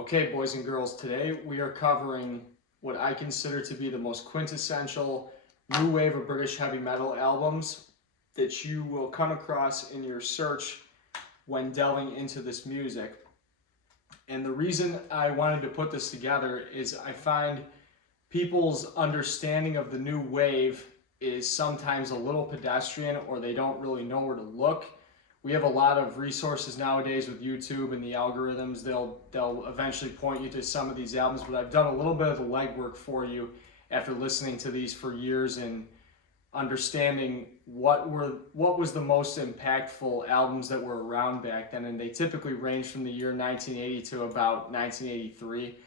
Okay, boys and girls, today we are covering what I consider to be the most quintessential new wave of British heavy metal albums that you will come across in your search when delving into this music. And the reason I wanted to put this together is I find people's understanding of the new wave is sometimes a little pedestrian, or they don't really know where to look. We have a lot of resources nowadays with YouTube and the algorithms. They'll eventually point you to some of these albums, but I've done a little bit of the legwork for you after listening to these for years and understanding what was the most impactful albums that were around back then. And they typically range from the year 1980 to about 1983.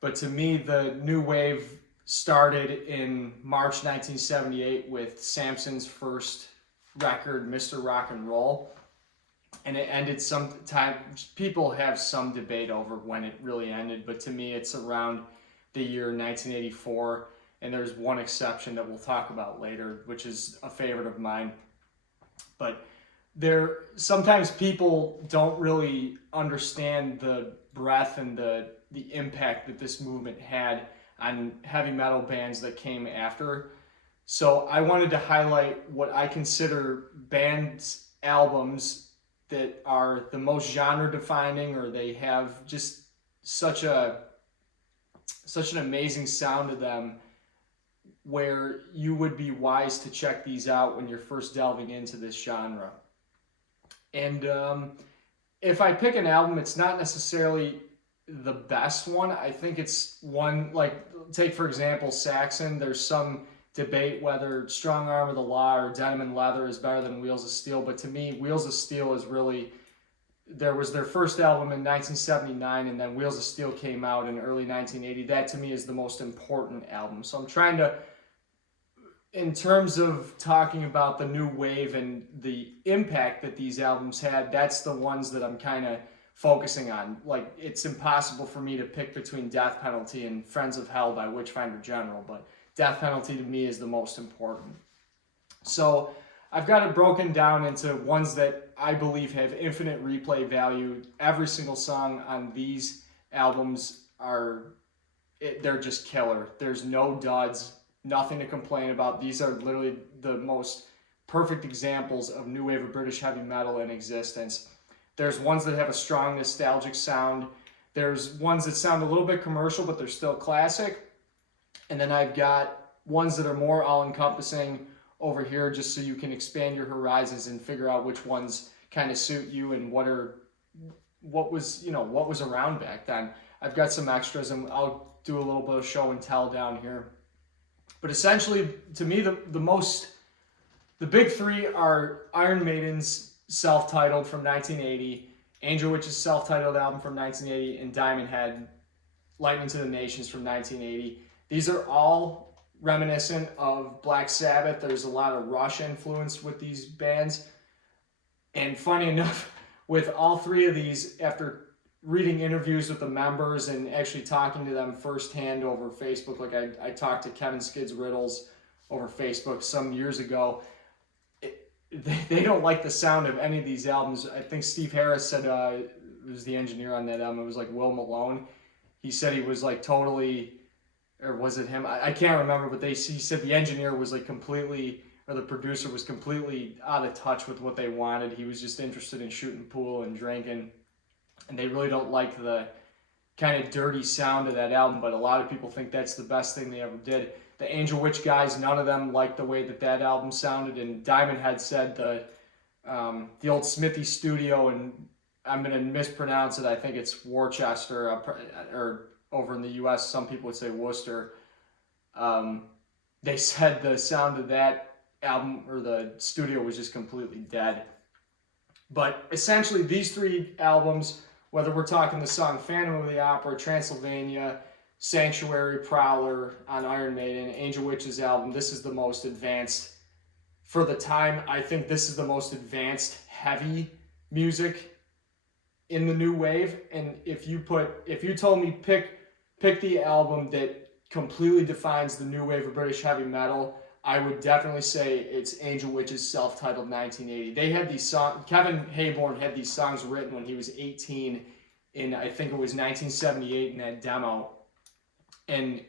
But to me, the new wave started in March 1978 with Samson's first record, Mr. Rock and Roll. And it ended sometime. People have some debate over when it really ended, but to me it's around the year 1984, and there's one exception that we'll talk about later, which is a favorite of mine. But sometimes people don't really understand the breadth and the impact that this movement had on heavy metal bands that came after. So I wanted to highlight what I consider bands' albums that are the most genre defining, or they have just such an amazing sound to them, where you would be wise to check these out when you're first delving into this genre. And if I pick an album, it's not necessarily the best one. I think it's one, like, take for example Saxon. There's some debate whether Strong Arm of the Law or Denim and Leather is better than Wheels of Steel, but to me, Wheels of Steel is really, there was their first album in 1979, and then Wheels of Steel came out in early 1980. That to me is the most important album. So I'm trying to, in terms of talking about the new wave and the impact that these albums had, that's the ones that I'm kind of focusing on. Like, it's impossible for me to pick between Death Penalty and Friends of Hell by Witchfinder General, but Death Penalty to me is the most important. So I've got it broken down into ones that I believe have infinite replay value. Every single song on these albums they're just killer. There's no duds, nothing to complain about. These are literally the most perfect examples of new wave of British heavy metal in existence. There's ones that have a strong nostalgic sound. There's ones that sound a little bit commercial, but they're still classic. And then I've got ones that are more all-encompassing over here, just so you can expand your horizons and figure out which ones kind of suit you and what was around back then. I've got some extras, and I'll do a little bit of show and tell down here. But essentially, to me, the big three are Iron Maiden's self-titled from 1980, Angel Witch's self-titled album from 1980, and Diamond Head, Lightning to the Nations from 1980. These are all reminiscent of Black Sabbath. There's a lot of Rush influence with these bands. And funny enough, with all three of these, after reading interviews with the members and actually talking to them firsthand over Facebook, like I talked to Kevin Skids Riddles over Facebook some years ago, they don't like the sound of any of these albums. I think Steve Harris said, it was the engineer on that album, it was like Will Malone. He said he was like totally, or was it him? I can't remember, but he said the engineer was like completely, or the producer was completely out of touch with what they wanted. He was just interested in shooting pool and drinking, and they really don't like the kind of dirty sound of that album, but a lot of people think that's the best thing they ever did. The Angel Witch guys, none of them liked the way that album sounded, and Diamond had said the old Smithy studio, and I'm going to mispronounce it, I think it's Worcester, or over in the U.S., some people would say Worcester. They said the sound of that album, or the studio, was just completely dead. But essentially, these three albums, whether we're talking the song Phantom of the Opera, Transylvania, Sanctuary, Prowler on Iron Maiden, Angel Witch's album, this is the most advanced. For the time, I think this is the most advanced heavy music in the new wave. And if you told me pick the album that completely defines the new wave of British heavy metal, I would definitely say it's Angel Witch's self-titled 1980. They had these songs, Kevin Hayborn had these songs written when he was 18 in, I think it was 1978 in that demo. And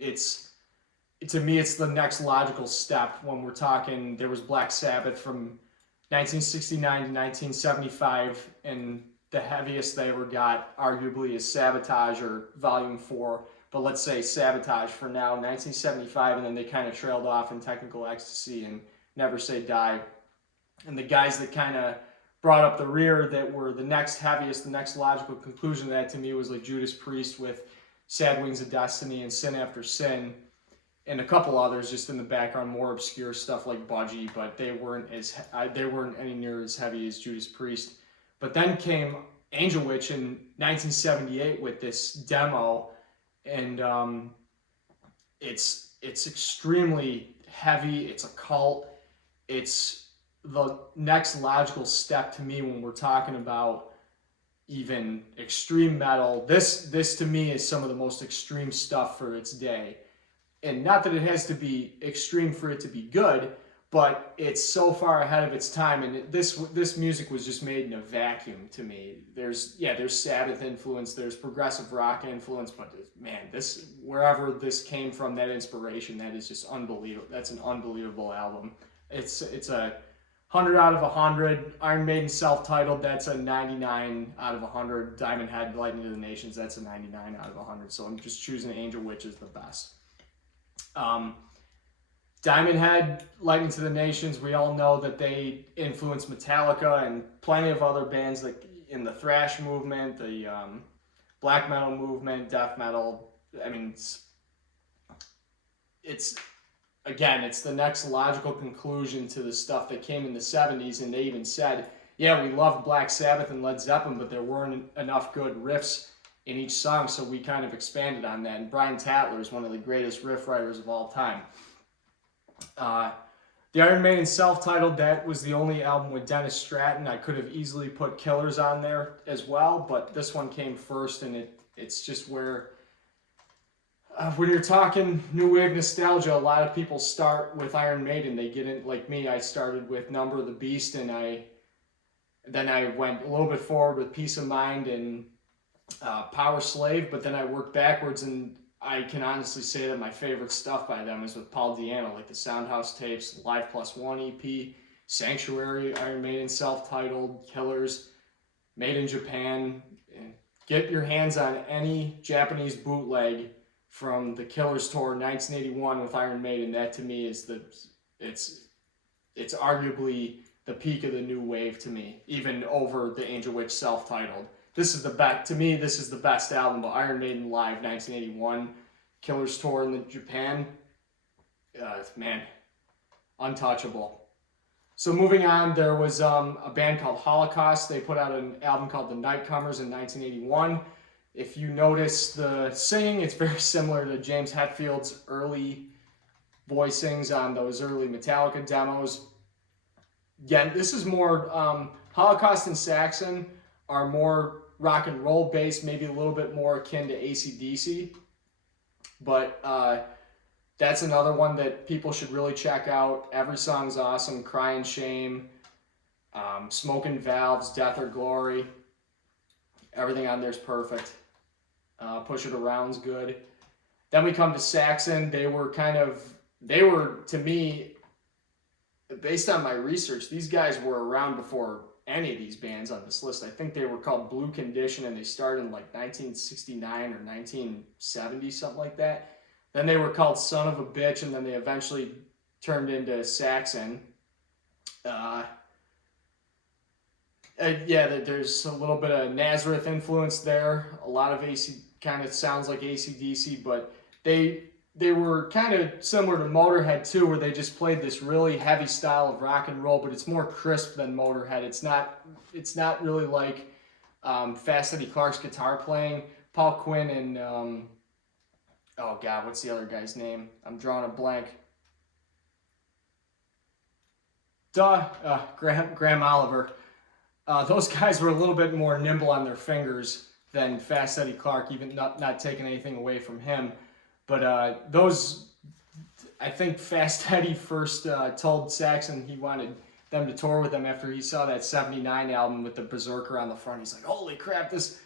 to me, it's the next logical step when we're talking. There was Black Sabbath from 1969 to 1975, and the heaviest they ever got, arguably, is Sabotage or Volume 4. But let's say Sabotage for now, 1975, and then they kind of trailed off in Technical Ecstasy and Never Say Die. And the guys that kind of brought up the rear that were the next heaviest, the next logical conclusion of that to me was like Judas Priest with Sad Wings of Destiny and Sin After Sin, and a couple others just in the background, more obscure stuff like Budgie, but they weren't any near as heavy as Judas Priest. But then came Angel Witch in 1978 with this demo, and it's extremely heavy. It's a cult. It's the next logical step to me when we're talking about even extreme metal. This to me is some of the most extreme stuff for its day. And not that it has to be extreme for it to be good, but it's so far ahead of its time, and this music was just made in a vacuum to me. There's Sabbath influence, there's progressive rock influence, but man, wherever this came from, that inspiration, that is just unbelievable. That's an unbelievable album. It's a 100 out of 100. Iron Maiden self-titled, that's a 99 out of 100. Diamond Head, Lightning to the Nations, that's a 99 out of 100. So I'm just choosing Angel Witch as the best. Diamond Head, Lightning to the Nations, we all know that they influenced Metallica and plenty of other bands like in the thrash movement, the black metal movement, death metal. I mean, it's the next logical conclusion to the stuff that came in the 70s, and they even said, yeah, we loved Black Sabbath and Led Zeppelin, but there weren't enough good riffs in each song, so we kind of expanded on that. And Brian Tatler is one of the greatest riff writers of all time. The Iron Maiden self-titled, that was the only album with Dennis Stratton. I could have easily put Killers on there as well, but this one came first, and it's just where when you're talking new wave nostalgia, a lot of people start with Iron Maiden. They get in, like me, I started with Number of the Beast, and then I went a little bit forward with Peace of Mind and Power Slave, but then I worked backwards, and I can honestly say that my favorite stuff by them is with Paul Di'Anno, like the Soundhouse tapes, Live Plus One EP, Sanctuary, Iron Maiden self-titled, Killers, Made in Japan. Get your hands on any Japanese bootleg from the Killers tour 1981 with Iron Maiden. That to me is it's arguably the peak of the new wave to me, even over the Angel Witch self-titled. This is the best, to me, this is the best album, but Iron Maiden Live 1981, Killers tour in Japan, man, untouchable. So moving on, there was a band called Holocaust. They put out an album called The Nightcomers in 1981. If you notice the singing, it's very similar to James Hetfield's early voicings on those early Metallica demos. Again, this is more, Holocaust and Saxon are more rock and roll based, maybe a little bit more akin to AC/DC. But that's another one that people should really check out. Every song's awesome. Crying Shame, Smoking Valves, Death or Glory. Everything on there's perfect. Push It Around's good. Then we come to Saxon. They were, to me, based on my research, these guys were around before any of these bands on this list. I think they were called Blue Condition, and they started in like 1969 or 1970, something like that. Then they were called Son of a Bitch, and then they eventually turned into Saxon. There's a little bit of Nazareth influence there. A lot of AC, kind of sounds like AC/DC, but they were kind of similar to Motorhead too, where they just played this really heavy style of rock and roll, but it's more crisp than Motorhead. It's not really like Fast Eddie Clarke's guitar playing. Paul Quinn and oh god, what's the other guy's name? I'm drawing a blank. Graham Oliver. Those guys were a little bit more nimble on their fingers than Fast Eddie Clarke, even not taking anything away from him. But I think Fast Eddie first told Saxon he wanted them to tour with him after he saw that '79 album with the Berserker on the front. He's like, holy crap, this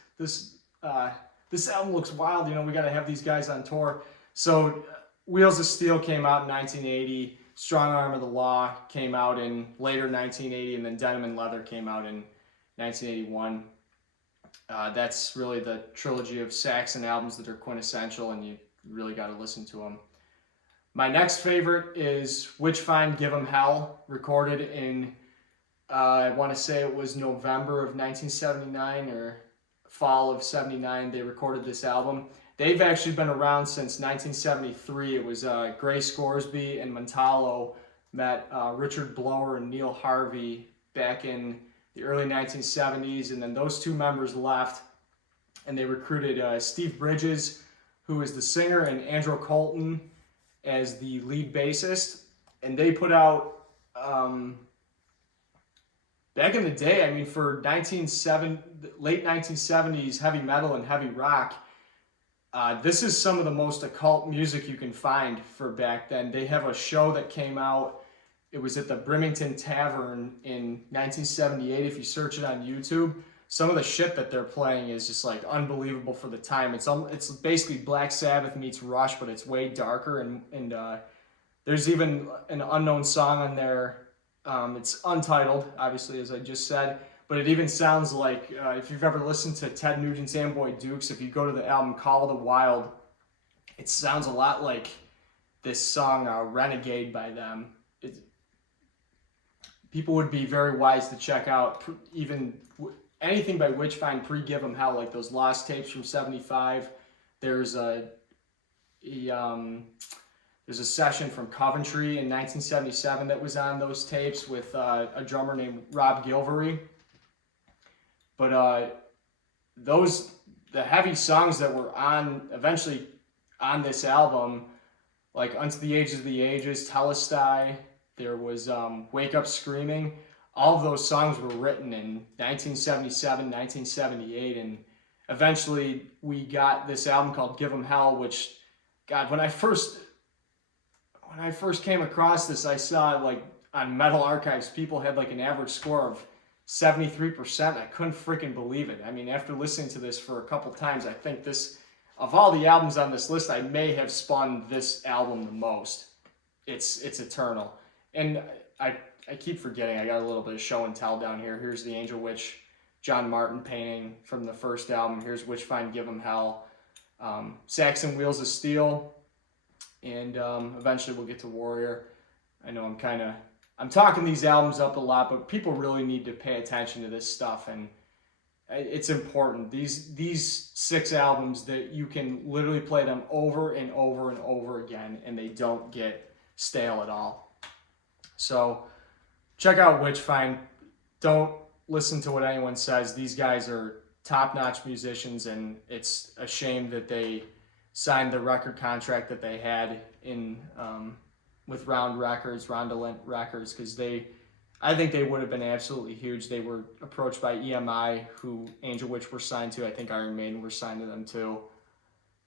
this album looks wild. We got to have these guys on tour. So Wheels of Steel came out in 1980. Strong Arm of the Law came out in later 1980, and then Denim and Leather came out in 1981. That's really the trilogy of Saxon albums that are quintessential, and you really got to listen to them. My next favorite is Witch Find Give 'Em Hell, recorded in, I want to say it was November of 1979 or fall of 79. They recorded this album. They've actually been around since 1973. It was Gray Scoresby and Montalo met Richard Blower and Neil Harvey back in the early 1970s, and then those two members left, and they recruited Steve Bridges, who is the singer, and Andrew Colton as the lead bassist, and they put out, back in the day, I mean, for late 1970s heavy metal and heavy rock, this is some of the most occult music you can find for back then. They have a show that came out. It was at the Brimington Tavern in 1978. If you search it on YouTube, some of the shit that they're playing is just like unbelievable for the time. It's basically Black Sabbath meets Rush, but it's way darker. And there's even an unknown song on there. It's untitled, obviously, as I just said. But it even sounds like, if you've ever listened to Ted Nugent's Amboy Dukes, if you go to the album Call of the Wild, it sounds a lot like this song Renegade by them. People would be very wise to check out even anything by Witch Find pre-Give 'Em Hell, like those Lost tapes from 75. There's a session from Coventry in 1977 that was on those tapes with a drummer named Rob Gilvery. But the heavy songs that were eventually on this album, like Unto the Ages of the Ages, Telestai, there was Wake Up Screaming. All of those songs were written in 1977, 1978, and eventually we got this album called Give 'Em Hell, which, God, when I first came across this, I saw like on Metal Archives, people had like an average score of 73%. I couldn't freaking believe it. I mean, after listening to this for a couple times, I think this, of all the albums on this list, I may have spun this album the most. It's eternal. And I keep forgetting, I got a little bit of show and tell down here. Here's the Angel Witch John Martin painting from the first album. Here's Witch Find Give 'Em Hell. Saxon Wheels of Steel. And eventually we'll get to Warrior. I know I'm talking these albums up a lot, but people really need to pay attention to this stuff, and it's important. These 6 albums that you can literally play them over and over and over again, and they don't get stale at all. So check out Witch Find. Don't listen to what anyone says. These guys are top-notch musicians, and it's a shame that they signed the record contract that they had in with Rondolent Records, because I think they would have been absolutely huge. They were approached by EMI, who Angel Witch were signed to. I think Iron Maiden were signed to them too.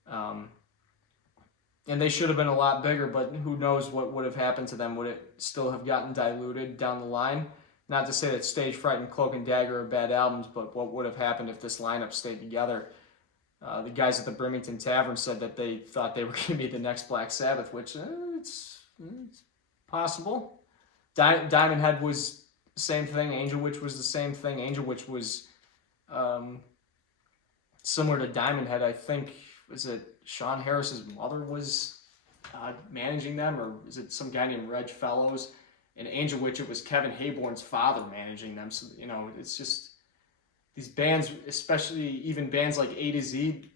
And they should have been a lot bigger, but who knows what would have happened to them. Would it still have gotten diluted down the line? Not to say that Stage Fright and Cloak and Dagger are bad albums, but what would have happened if this lineup stayed together? The guys at the Brimington Tavern said that they thought they were going to be the next Black Sabbath, which it's possible. Diamond Head was the same thing. Angel Witch was the same thing. Angel Witch was similar to Diamond Head. I think, was it Sean Harris's mother was managing them, or is it some guy named Reg Fellows? And Angel Witch, it was Kevin Hayborn's father managing them. So, it's just these bands, especially even bands like A to Z.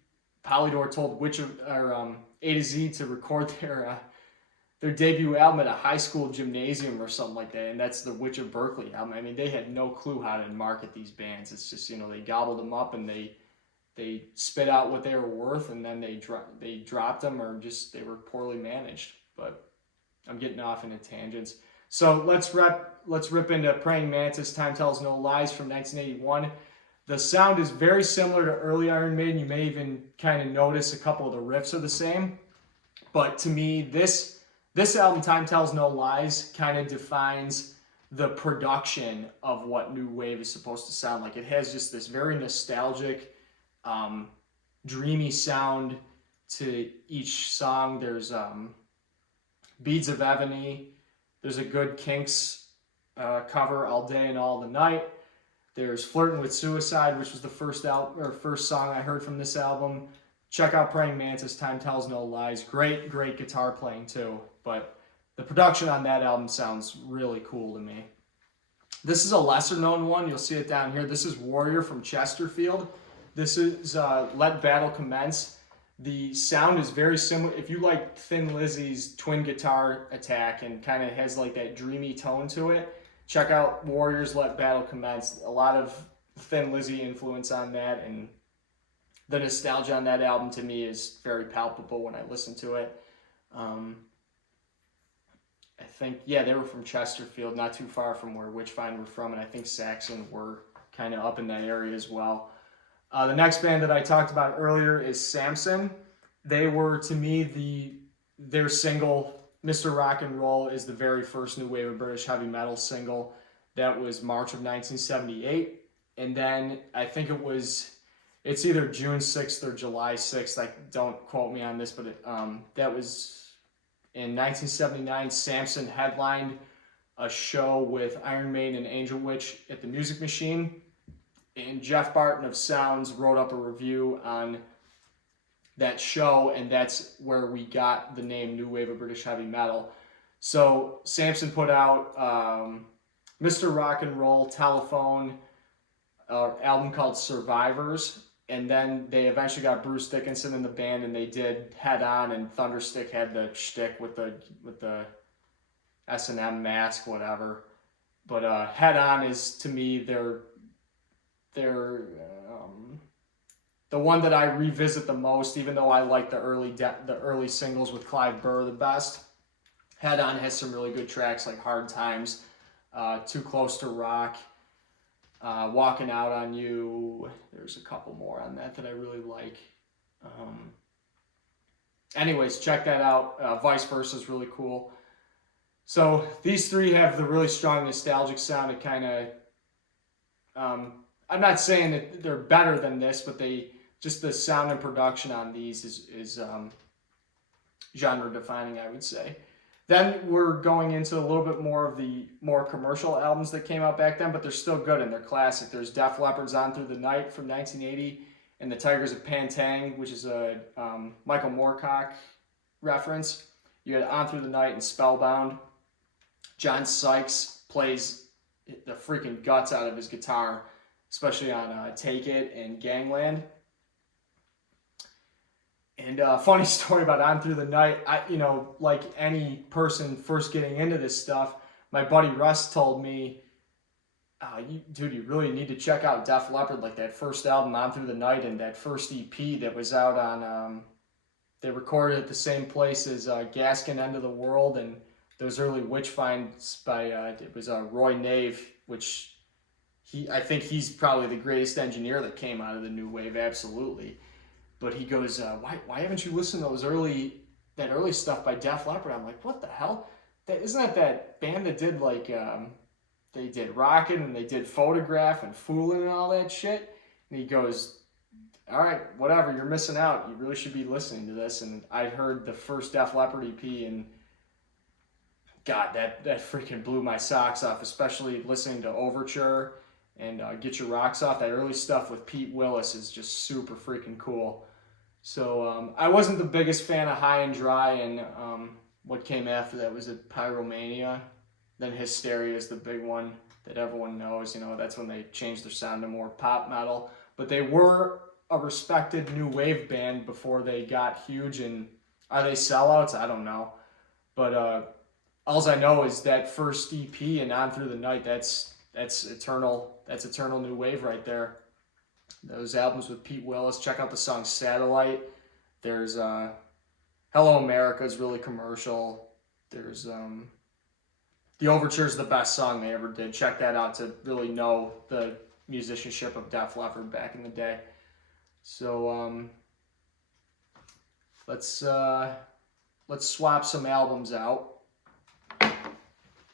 Polydor told A to Z to record their debut album at a high school gymnasium or something like that, and that's the Witch of Berkeley album. I mean, they had no clue how to market these bands. It's just, they gobbled them up and they spit out what they were worth, and then they dropped them, or just they were poorly managed. But I'm getting off into tangents. So let's rip into Praying Mantis, Time Tells No Lies from 1981. The sound is very similar to early Iron Maiden. You may even kind of notice a couple of the riffs are the same. But to me, this album, Time Tells No Lies, kind of defines the production of what New Wave is supposed to sound like. It has just this very nostalgic, dreamy sound to each song. There's Beads of Ebony. There's a good Kinks cover, All Day and All the Night. There's Flirting with Suicide, which was the first song I heard from this album. Check out Praying Mantis, Time Tells No Lies. Great guitar playing too. But the production on that album sounds really cool to me. This is a lesser known one. You'll see it down here. This is Warrior from Chesterfield. This is Let Battle Commence. The sound is very similar. If you like Thin Lizzy's twin guitar attack and kind of has like that dreamy tone to it, check out Warriors Let Battle Commence. A lot of Thin Lizzy influence on that, and the nostalgia on that album to me is very palpable when I listen to it. I think, yeah, they were from Chesterfield, not too far from where Witchfind were from, and I think Saxon were kind of up in that area as well. The next band that I talked about earlier is Samson. They were, to me, their single, Mr. Rock and Roll, is the very first new wave of British heavy metal single. That was March of 1978. And then I think it's either June 6th or July 6th. Don't quote me on this, but that was in 1979. Samson headlined a show with Iron Maiden and Angel Witch at the Music Machine. And Jeff Barton of Sounds wrote up a review on that show, and that's where we got the name New Wave of British Heavy Metal. So Samson put out Mr. Rock and Roll, Telephone, album called Survivors, and then they eventually got Bruce Dickinson in the band, and they did Head On, and Thunderstick had the shtick with the S&M mask, whatever. But Head On is, to me, the one that I revisit the most, even though I like the early singles with Clive Burr the best. Head On has some really good tracks like Hard Times, Too Close to Rock, Walking Out on You. There's a couple more on that I really like. Anyways, check that out. Vice Versa is really cool. So these three have the really strong nostalgic sound. It kind of, I'm not saying that they're better than this, but just the sound and production on these is genre defining, I would say. Then we're going into a little bit more of the more commercial albums that came out back then, but they're still good and they're classic. There's Def Leppard's On Through the Night from 1980 and the Tigers of Pantang, which is a Michael Moorcock reference. You had On Through the Night and Spellbound. John Sykes plays the freaking guts out of his guitar, especially on Take It and Gangland. And funny story about On Through the Night, like any person first getting into this stuff, my buddy Russ told me, dude, you really need to check out Def Leppard, like that first album, On Through the Night, and that first EP that was out on, they recorded at the same place as Gaskin, End of the World, and those early Witch Finds by, it was Roy Nave, which I think he's probably the greatest engineer that came out of the new wave, absolutely. But he goes, why haven't you listened to that early stuff by Def Leppard? I'm like, what the hell? Isn't that band that did like, they did Rockin' and they did Photograph and Foolin' and all that shit? And he goes, all right, whatever, you're missing out. You really should be listening to this. And I heard the first Def Leppard EP, and God, that freaking blew my socks off, especially listening to Overture and Get Your Rocks Off. That early stuff with Pete Willis is just super freaking cool. So I wasn't the biggest fan of High and Dry, and what came after that was Pyromania. Then Hysteria is the big one that everyone knows. That's when they changed their sound to more pop metal. But they were a respected new wave band before they got huge. And are they sellouts? I don't know. But all I know is that first EP and On Through the Night, that's eternal. That's eternal new wave right there. Those albums with Pete Willis. Check out the song Satellite. There's Hello America is really commercial. There's The Overture is the best song they ever did. Check that out to really know the musicianship of Def Leppard back in the day. So let's swap some albums out.